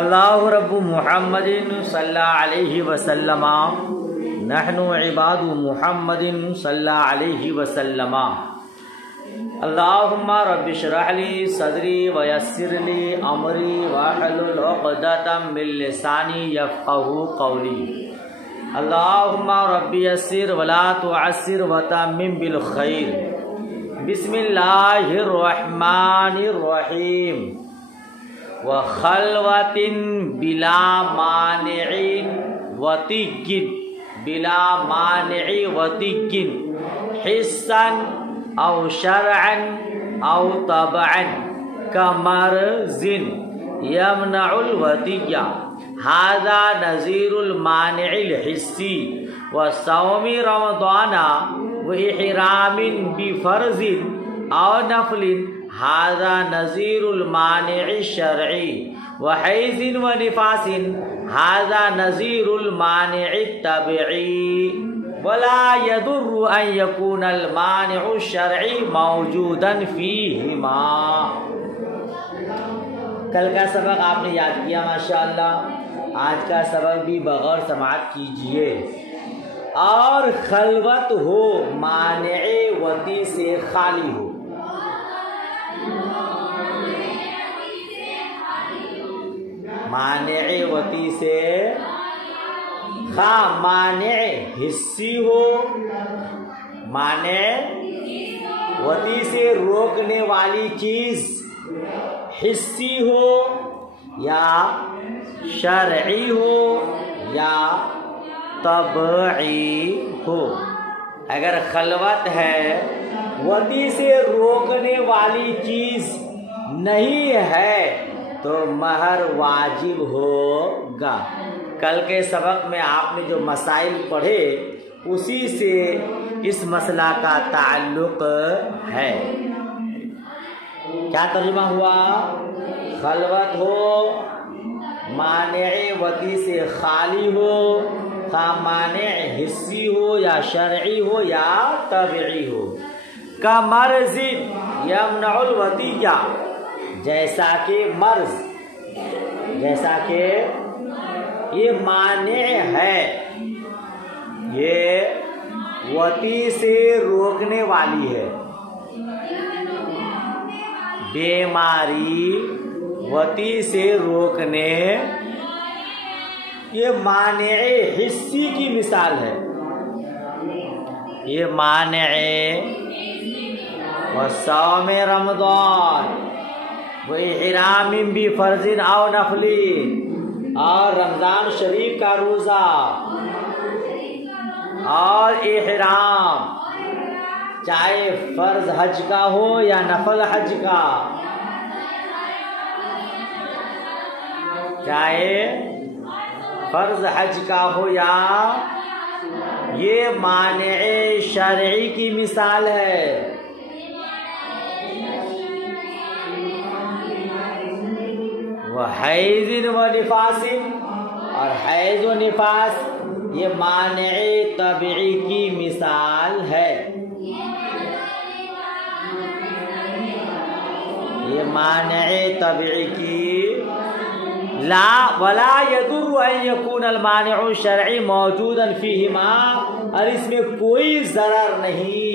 अल्लाहु रब्बु मुहम्मदिन सल्लल्लाहु अलैहि वसल्लम नहनु इबादु मुहम्मदिन सल्लल्लाहु अलैहि वसल्लम। अल्लाहुम्मा रब्बि इश्रह ली सदरी व यस्सिर ली अमरी वहलुल उक़दतम मिन लिसानी यफ़क़हू क़ौली। अल्लाहुम्मा रब्बि यस्सिर व ला तुअस्सिर व तम्मिम बिल खैर। बिस्मिल्लाहिर रहमानिर रहीम। व खलवतिन बिला मानिइन वतिगिन बिला मानिइ वतिगिन हिस्सन औ शरअन औ तबअन कमरजिन यमनउल वतिया हाज़ा नज़ीरुल मानिइल हिस्सी व सौमी रमज़ाना व इहरामिन बिफर्जिन औ नफलिन हाज़ा नज़ीरुल मानिइ शरई व हैज़िन व निफासिन हाज़ा नज़ीरुल मानिइ तबई वला यदुर्रु अन यकूनल मानिउ शरई मौजूदन फीहिमा। कल का सबक आपने याद किया माशाअल्लाह। आज का सबक भी बगैर समाअत कीजिए। और खलवत हो मानिए वती से खाली हो। मानिए वती से खा माने हिस्सी हो, माने वती से रोकने वाली चीज हिस्सी हो या शरई हो या तबई हो। अगर खलवत है वती से रोकने वाली चीज नहीं है तो महर वाजिब होगा। कल के सबक में आपने जो मसाइल पढ़े उसी से इस मसला का ताल्लुक है। क्या तर्जुमा हुआ? खलवत हो माने वती से खाली हो, खा माने हिस्सी हो या शरई हो या तबई हो। का मर्जिन यमनउल वतिया जैसा के मर्ज, जैसा के ये माने है, ये वती से रोकने वाली है। बीमारी वती से रोकने, ये माने हिस्सी की मिसाल है। ये माने व सौम रमज़ान व इहरामिन भी फर्जिन औ नफलिन, और रमजान शरीफ का रोजा और इहराम, चाहे फर्ज हज का हो या नफल हज का, चाहे फर्ज हज का हो या, ये माने शरई की मिसाल है। वह हैज़िन व निफासिन, और हैज़ व निफास ये माने तबई की मिसाल है। ये माने तबई की ला वला यदुर्रु अन यकूनल मानिउ शरई मौजूदन फीहिमा, और इसमें कोई ज़रर नहीं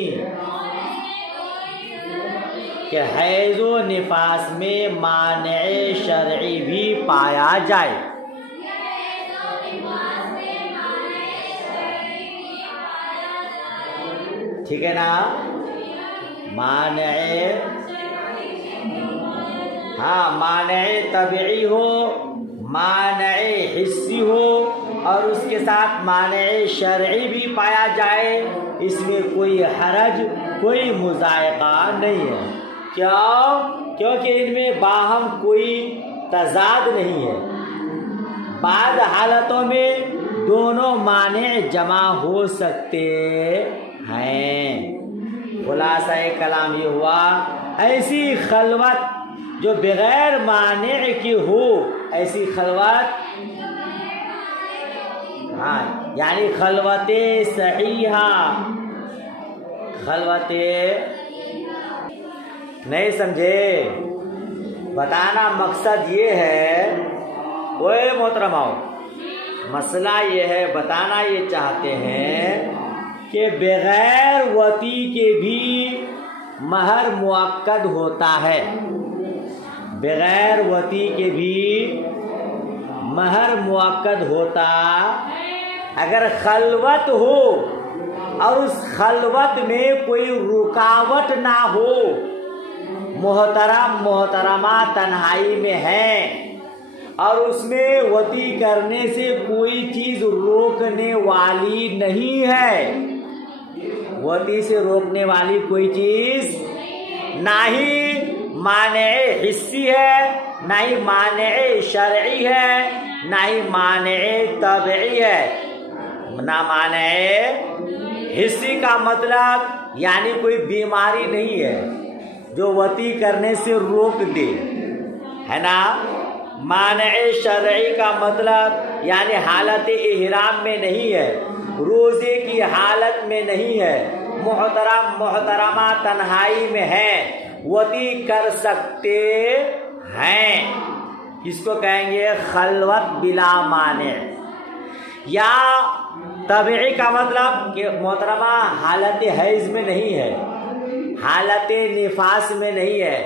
कि हैज़ो निफास में माने शरई भी पाया जाए। ठीक है ना? माने, हाँ, माने तबई हो, माने हिस्सी हो, और उसके साथ माने शरई भी पाया जाए, इसमें कोई हरज, कोई मुज़ायक़ा नहीं है। क्यों? क्योंकि इनमें बाहम कोई तज़ाद नहीं है। बाद हालतों में दोनों माने जमा हो सकते हैं। खुलासा कलाम ये हुआ, ऐसी खलवत जो बगैर माने की हो, ऐसी खलवत, हाँ, यानी खलवते सहीहा, खलवते नहीं समझे? बताना मकसद ये है ओए मोहतरमाओ, मसला ये है, बताना ये चाहते हैं कि बगैर वती के भी महर मुअक्कद होता है। बगैर वती के भी महर मुअक्कद होता अगर खलवत हो और उस खलवत में कोई रुकावट ना हो, मोहतरम मोहतरमा तन्हाई में है और उसमें वती करने से कोई चीज रोकने वाली नहीं है, वती से रोकने वाली कोई चीज ना ही माने हिस्सी है, ना ही माने शरई है, ना ही माने तबई है। ना माने हिस्सी का मतलब यानी कोई बीमारी नहीं है जो वती करने से रोक दे, है ना। माने शरई का मतलब यानी हालत इहराम में नहीं है, रोजे की हालत में नहीं है, मोहतरम मोहतरमा तन्हाई में है, वती कर सकते हैं। इसको कहेंगे खलवत बिला माने। या तबई का मतलब कि मोहतरमा हालत हैज में नहीं है, हालत निफास में नहीं है,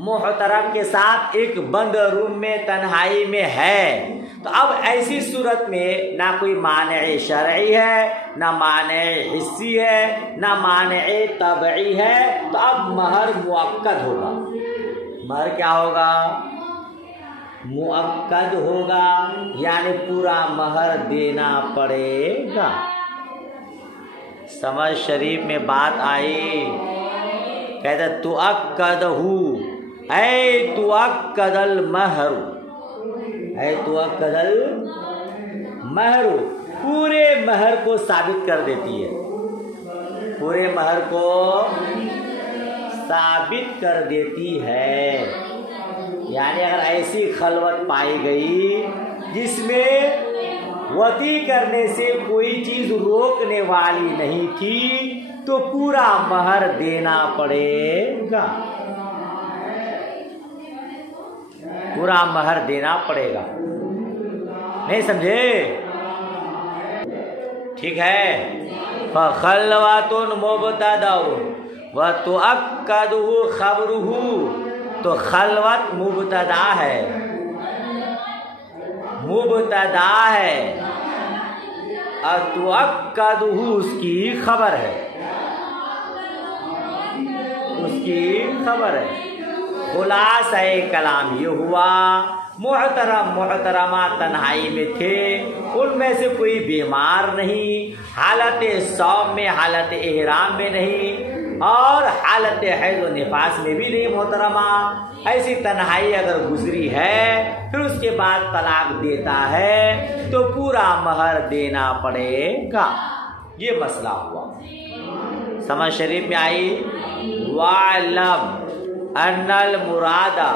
मोहतरम के साथ एक बंद रूम में तन्हाई में है। तो अब ऐसी सूरत में ना कोई माने शरई है, ना माने हिस्सी है, ना माने तबई है, तो अब महर मुअक्कद होगा। महर क्या होगा? मुअक्कद होगा, यानी पूरा महर देना पड़ेगा। समझ शरीफ में बात आई। कहते तुअक्कदहू ऐ तुअक्कदल महर, ऐ तुअक्कदल महर, पूरे महर को साबित कर देती है, पूरे महर को साबित कर देती है। यानी अगर ऐसी खलवत पाई गई जिसमें वती करने से कोई चीज रोकने वाली नहीं थी तो पूरा महर देना पड़ेगा, पूरा महर देना पड़ेगा। नहीं समझे? ठीक है। फखलवातुन मुबतदाउन व तुअक्कदुहु खबरुहु, तो खलवत मुबतदा है, मुबतदा है और तुअक्कदुहु उसकी खबर है, उसकी खबर है। खुलासा कलाम ये हुआ, मोहतरम मोहतरमा तन्हाई में थे, उनमें से कोई बीमार नहीं, हालत सौम में हालत एहराम में नहीं और हालत हैज़ व निफास में भी नहीं मोहतरमा। ऐसी तन्हाई अगर गुजरी है फिर उसके बाद तलाक देता है तो पूरा महर देना पड़ेगा। ये मसला हुआ, समझ शरीफ में आई। वालम अन्नल मुरादा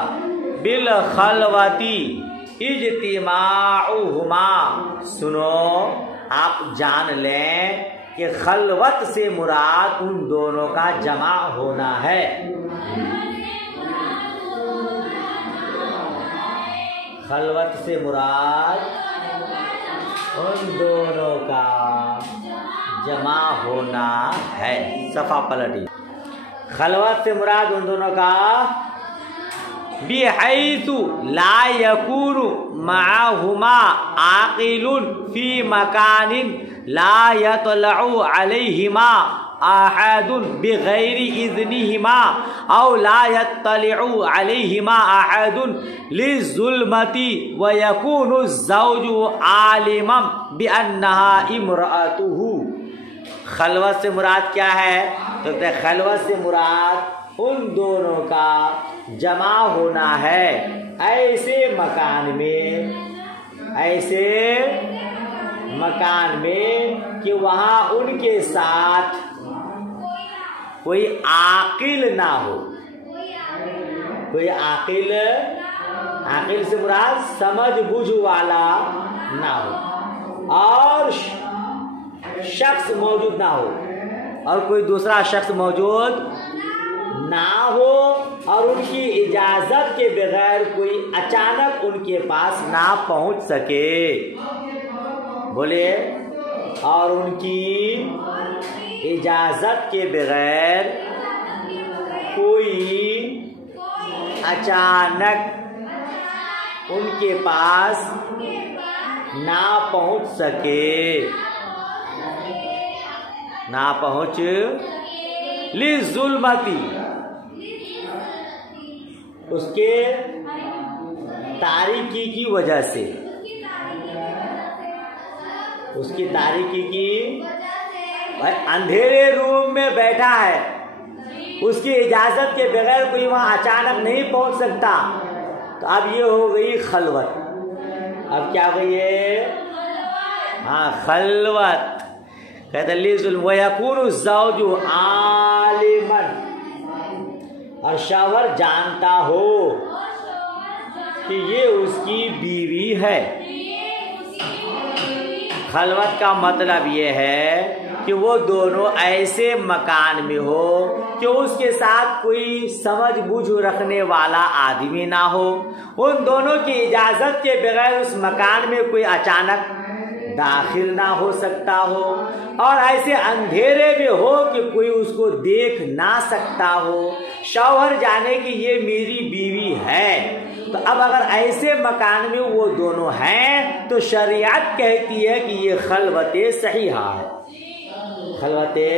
बिल खलवती इज्तिमाउहुमा, सुनो आप जान लें कि खलवत से मुराद उन दोनों का जमा होना है। खलवत से मुराद उन दोनों का जमा होना है। सफा पलटी। खलवत से मुराद उन दोनों का बिहैसु ला यकूनु माहुमा आकिलुन फी मकानिन ला यतलउ अलैहिमा अहदुन बिगैरि इज़्निहिमा औ ला यत्तलिउ अलैहिमा अहदुन लिज़ुल्मति व यकूनु ज़ौजु आलिमम बिअन्नहा इम्रअतुहु। खलवत से मुराद क्या है? तो खलवत से मुराद उन दोनों का जमा होना है ऐसे मकान में, ऐसे मकान में कि वहाँ उनके साथ कोई आकिल ना हो। कोई आकिल, आकिल से मुराद समझ बूझ वाला ना हो और शख्स मौजूद ना हो और कोई दूसरा शख्स मौजूद ना हो और उनकी इजाजत के बगैर कोई अचानक उनके पास ना पहुंच सके। बोले, और उनकी इजाजत के बगैर कोई अचानक उनके पास ना पहुंच सके, ना पहुंच लिजुल्मती, उसके तारीकी की वजह से, उसकी तारीकी की अंधेरे रूम में बैठा है, उसकी इजाजत के बगैर कोई वहां अचानक नहीं पहुंच सकता। तो अब ये हो गई खलवत। अब क्या हो गई है? हाँ, खलवत। कहते वयकूनु ज़ौजु आलिमन, और शौहर जानता हो कि ये उसकी बीवी है। खलवत का मतलब ये है कि वो दोनों ऐसे मकान में हो कि उसके साथ कोई समझ बूझ रखने वाला आदमी ना हो, उन दोनों की इजाजत के बगैर उस मकान में कोई अचानक दाखिल ना हो सकता हो, और ऐसे अंधेरे में हो कि कोई उसको देख ना सकता हो। शौहर जाने कि ये मेरी बीवी है। तो अब अगर ऐसे मकान में वो दोनों हैं तो शरीयत कहती है कि ये खलवते सहीहा है, खलवते।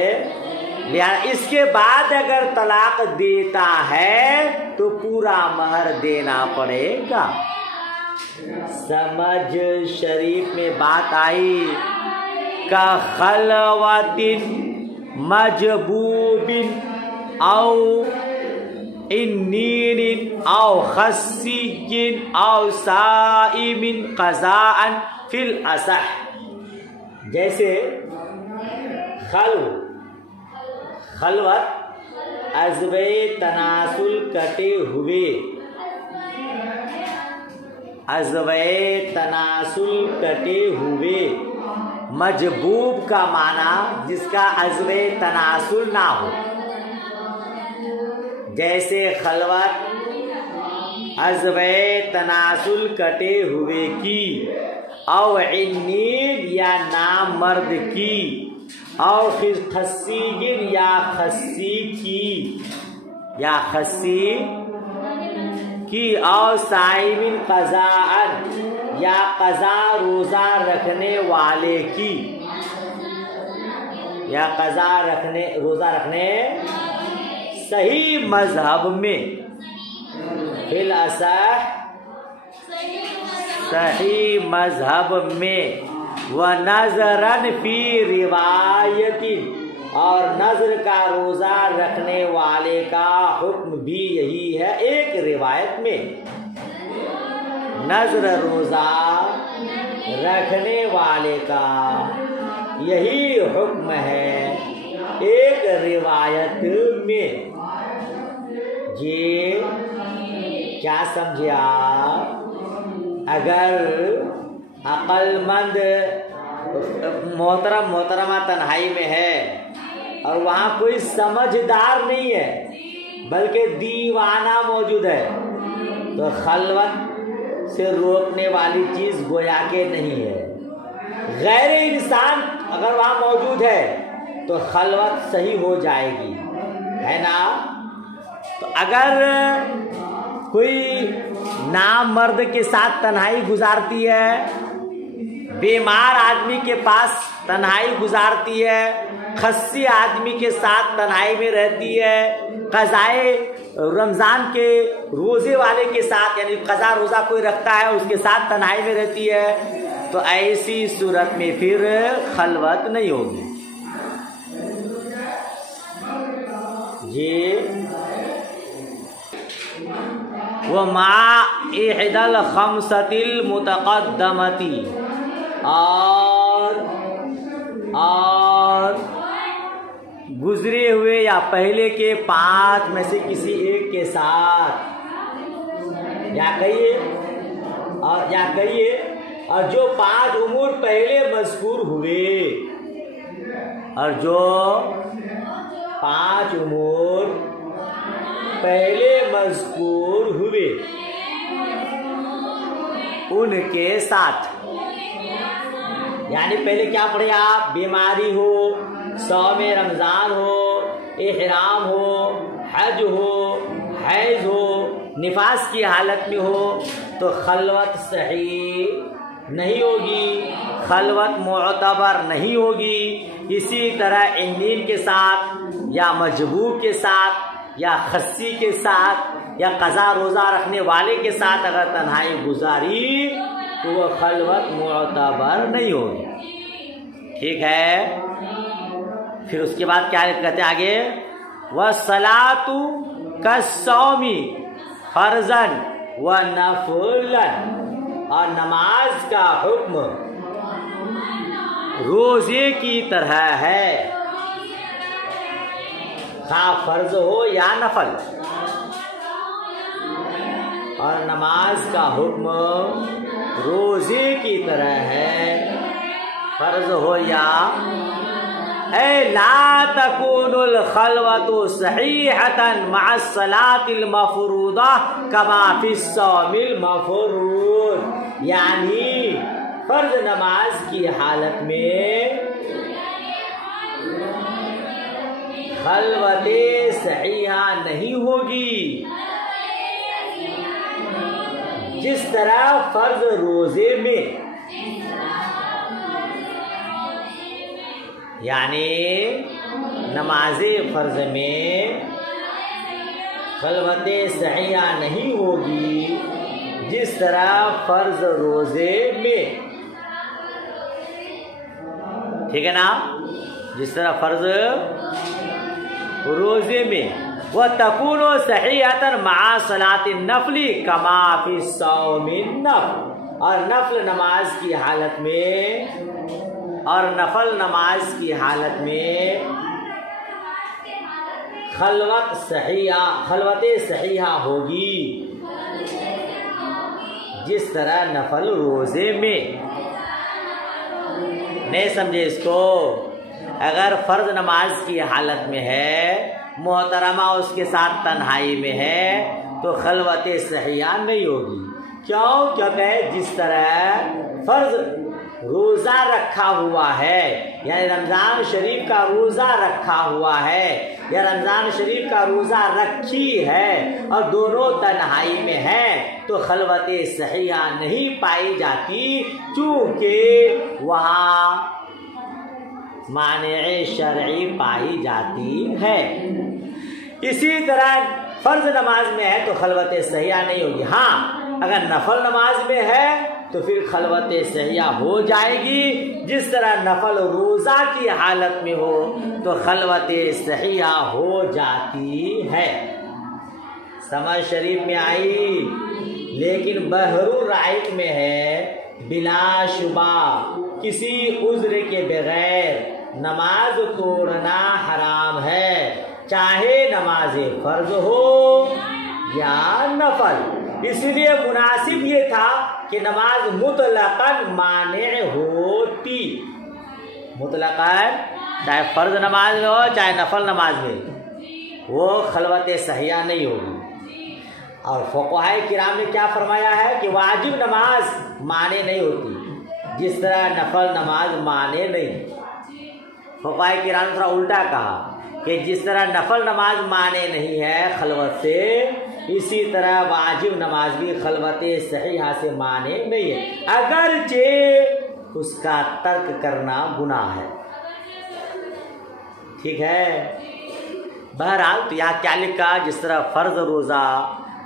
लिहाजा इसके बाद अगर तलाक देता है तो पूरा महर देना पड़ेगा। समझ शरीफ में बात आई का खलवतिन मजबूबिन औ इन्नीन औ खस्सिकिन औ साइमिन क़ज़ाअन फिल असह। जैसे खलवत अज़्वे तनासुल कटे हुए, अज़्वे तनासुल कटे हुए। मजबूब का माना जिसका अज़्वे तनासुल ना हो, जैसे खलवत अज़्वे तनासुल कटे हुए की, और इन्नीन या नाम मर्द की, और खस्सीगिन या खस्सी की, या खस्सी की, और साइमिन क़ज़ाअन या क़ज़ा रोज़ा रखने वाले की, या क़ज़ा रखने रोज़ा रखने। सही मजहब में फिल असह, सही मजहब में, व नजरन फी रिवायती, और नजर का रोजा रखने वाले का हुक्म भी यही है। एक रिवायत में नजर रोजा रखने वाले का यही हुक्म है, एक रिवायत में। ये क्या समझे आप? अगर अक्लमंद मोहतरमा तन्हाई में है और वहाँ कोई समझदार नहीं है बल्कि दीवाना मौजूद है, तो खलवत से रोकने वाली चीज गोया के नहीं है। गैर इंसान अगर वहाँ मौजूद है तो खलवत सही हो जाएगी, है ना। तो अगर कोई नाम मर्द के साथ तन्हाई गुजारती है, बीमार आदमी के पास तन्हाई गुजारती है, खस्सी आदमी के साथ तन्हाई में रहती है, क़ज़ाए रमज़ान के रोज़े वाले के साथ, यानी क़ज़ा रोज़ा कोई रखता है उसके साथ तन्हाई में रहती है, तो ऐसी सूरत में फिर खलवत नहीं होगी। ये वो मा इहदल खमसतिल मुतक़द्दमती, और गुजरे हुए या पहले के 5 में से किसी एक के साथ, या कहिए और जो 5 उमूर पहले मज़कूर हुए, और जो 5 उमूर पहले मज़कूर हुए उनके साथ। यानी पहले क्या पढ़े आप? बीमारी हो, सौम रमज़ान हो, इहराम हो, हज हो, हैज हो, निफास की हालत में हो तो खलवत सही नहीं होगी, खलवत मुअतबर नहीं होगी। इसी तरह इन्नीन के साथ या मजबूर के साथ या खस्सी के साथ या कज़ा रोज़ा रखने वाले के साथ अगर तन्हाई गुजारी तो वह खलवत मुअतबर नहीं होगी। ठीक है। फिर उसके बाद क्या कहते हैं आगे? व सलातु कसौमी फर्जन व नफलन, और नमाज का हुक्म रोजे की तरह है, खा फर्ज हो या नफल। और नमाज का हुक्म रोजे की तरह है, फर्ज हो या ला तकूनुल खलवतु सहीहतन मअस सलातिल मफरूदा कमा फिस सौमिल मफरूद। यानी फर्ज नमाज की हालत में खलवते सहीहा नहीं होगी, जिस तरह फर्ज रोजे में। यानी नमाज़े फ़र्ज में खलवते सहिया नहीं होगी जिस तरह फ़र्ज रोज़े में। ठीक है ना? जिस तरह फ़र्ज रोज़े में। वह तकूनो सहीहतन मआ सलाति नफली कमा फी सौमिन नफ़ल, और नफल नमाज की हालत में, और नफल नमाज की हालत में खलवत सहीहा होगी जिस तरह नफल रोजे में। नहीं समझे इसको? अगर फर्ज नमाज की हालत में है, मोहतरमा उसके साथ तन्हाई में है, तो खलवत सहीहा नहीं होगी। क्यों? क्योंकि जिस तरह फर्ज रोज़ा रखा हुआ है, यानी रमज़ान शरीफ का रोज़ा रखा हुआ है या रमज़ान शरीफ का रोज़ा रखी है, और दोनों तन्हाई में है, तो खलवत सहीहा नहीं पाई जाती, चूँकि वहाँ माने शरई पाई जाती है। इसी तरह फर्ज नमाज में है तो खलवत सहीहा नहीं होगी। हाँ, अगर नफल नमाज में है तो फिर खलवत सहीहा हो जाएगी, जिस तरह नफल रोज़ा की हालत में हो तो खलवत सहीहा हो जाती है। समझ शरीफ में आई। लेकिन बहरुर राइट में है बिला शुबा किसी उज्र के बगैर नमाज तोड़ना हराम है, चाहे नमाज फर्ज हो या नफल। इसलिए मुनासिब ये था कि नमाज मुतलकन माने होती, मुतलकन चाहे फर्ज नमाज में हो चाहे नफल नमाज में, वो खलवत सहीहा नहीं होगी। और फुक़हा किराम ने क्या फरमाया है कि वाजिब नमाज माने नहीं होती, जिस तरह नफल नमाज माने नहीं। फुक़हा किराम ने थोड़ा उल्टा कहा कि जिस तरह नफल नमाज माने नहीं है खलवत से, इसी तरह वाजिब नमाज भी खलवत सहीहा से माने नहीं है, अगरचे उसका तर्क करना गुनाह है। ठीक है। बहरहाल तो यहाँ क्या लिखा? जिस तरह फ़र्ज रोज़ा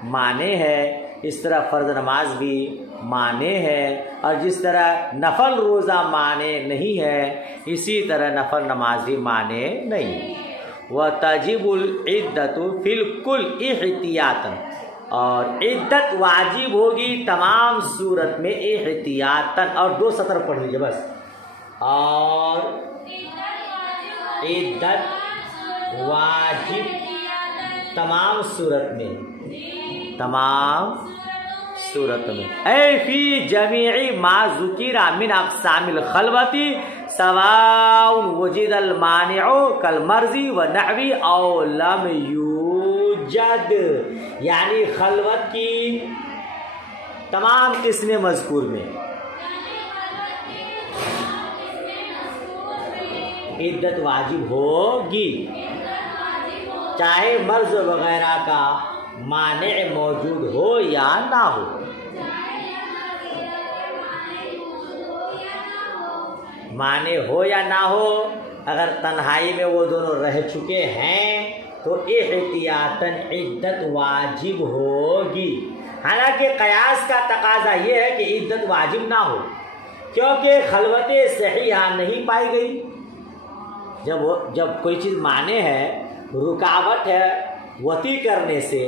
माने है, इस तरह फ़र्ज नमाज भी माने है, और जिस तरह नफल रोज़ा माने नहीं है, इसी तरह नफल नमाज भी माने नहीं। व तजिबुल इद्दतु फिल कुल इहतियातन, और इद्दत वाजिब होगी तमाम सूरत में एहतियातन। और 2 सतर पढ़ लीजिए बस। और इद्दत वाजिब तमाम सूरत में, तमाम सूरत में। ऐ फी जमीई मा ज़ुकिरा मिन अक़सामिल खलवती सवाउन वजिदल मानिउ कल मर्जी व नहवी औ लम यूजद। युज्जद, यानी खलवत की तमाम किस्में मज़कूर में इद्दत वाजिब होगी, चाहे मर्ज वगैरह का माने मौजूद हो या ना हो। माने हो या ना हो, अगर तन्हाई में वो दोनों रह चुके हैं तो एहतियातन इद्दत वाजिब होगी। हालांकि कयास का तकाजा ये है कि इद्दत वाजिब ना हो, क्योंकि खलवत सहीहा नहीं पाई गई। जब कोई चीज़ माने है, रुकावट है वती करने से,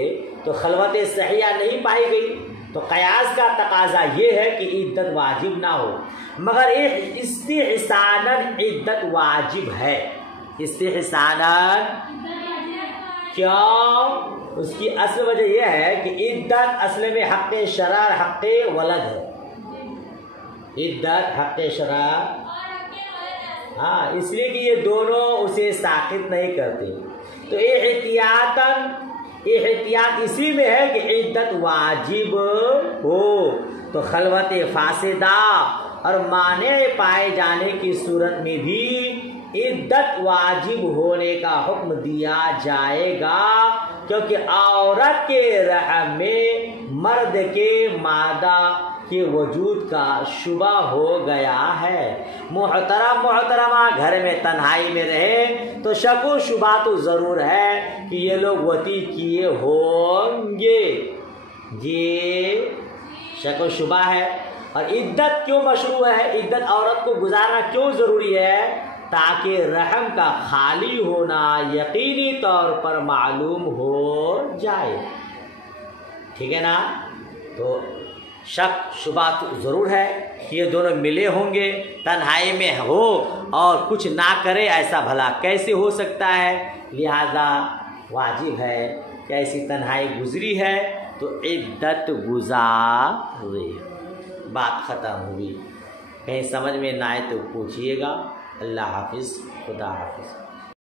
तो खलवत सहीहा नहीं पाई गई, तो कयास का तकाजा ये है कि इद्दत वाजिब ना हो। मगर एक इस्तिहसानन इद्दत वाजिब है। इस्तिहसानन क्यों? उसकी असल वजह यह है कि इद्दत असल में हक़्क़े शरअ हक़्क़े वलद है। इद्दत हक़्क़े शरअ, हाँ, इसलिए कि ये दोनों उसे साकित नहीं करते। तो एहतियात इसी में है कि इद्दत वाजिब हो। तो खलवत फासिदा और माने पाए जाने की सूरत में भी इद्दत वाजिब होने का हुक्म दिया जाएगा, क्योंकि औरत के रहम में मर्द के मादा के वजूद का शुबा हो गया है। मोहतरमा घर में तन्हाई में रहे तो शक शुबा तो ज़रूर है कि ये लोग वती किए होंगे, ये शक शुबा है। और इद्दत क्यों मशरू है, इद्दत औरत को गुजारना क्यों ज़रूरी है? ताकि रहम का खाली होना यकीनी तौर पर मालूम हो जाए। ठीक है ना? तो शक शुबा तो ज़रूर है कि ये दोनों मिले होंगे, तन्हाई में हो और कुछ ना करे, ऐसा भला कैसे हो सकता है? लिहाजा वाजिब है कि ऐसी तन्हाई गुजरी है तो इद्दत गुजारे। बात ख़त्म हुई। कहीं समझ में ना आए तो पूछिएगा। अल्लाह हाफिज़, खुदा हाफिज़।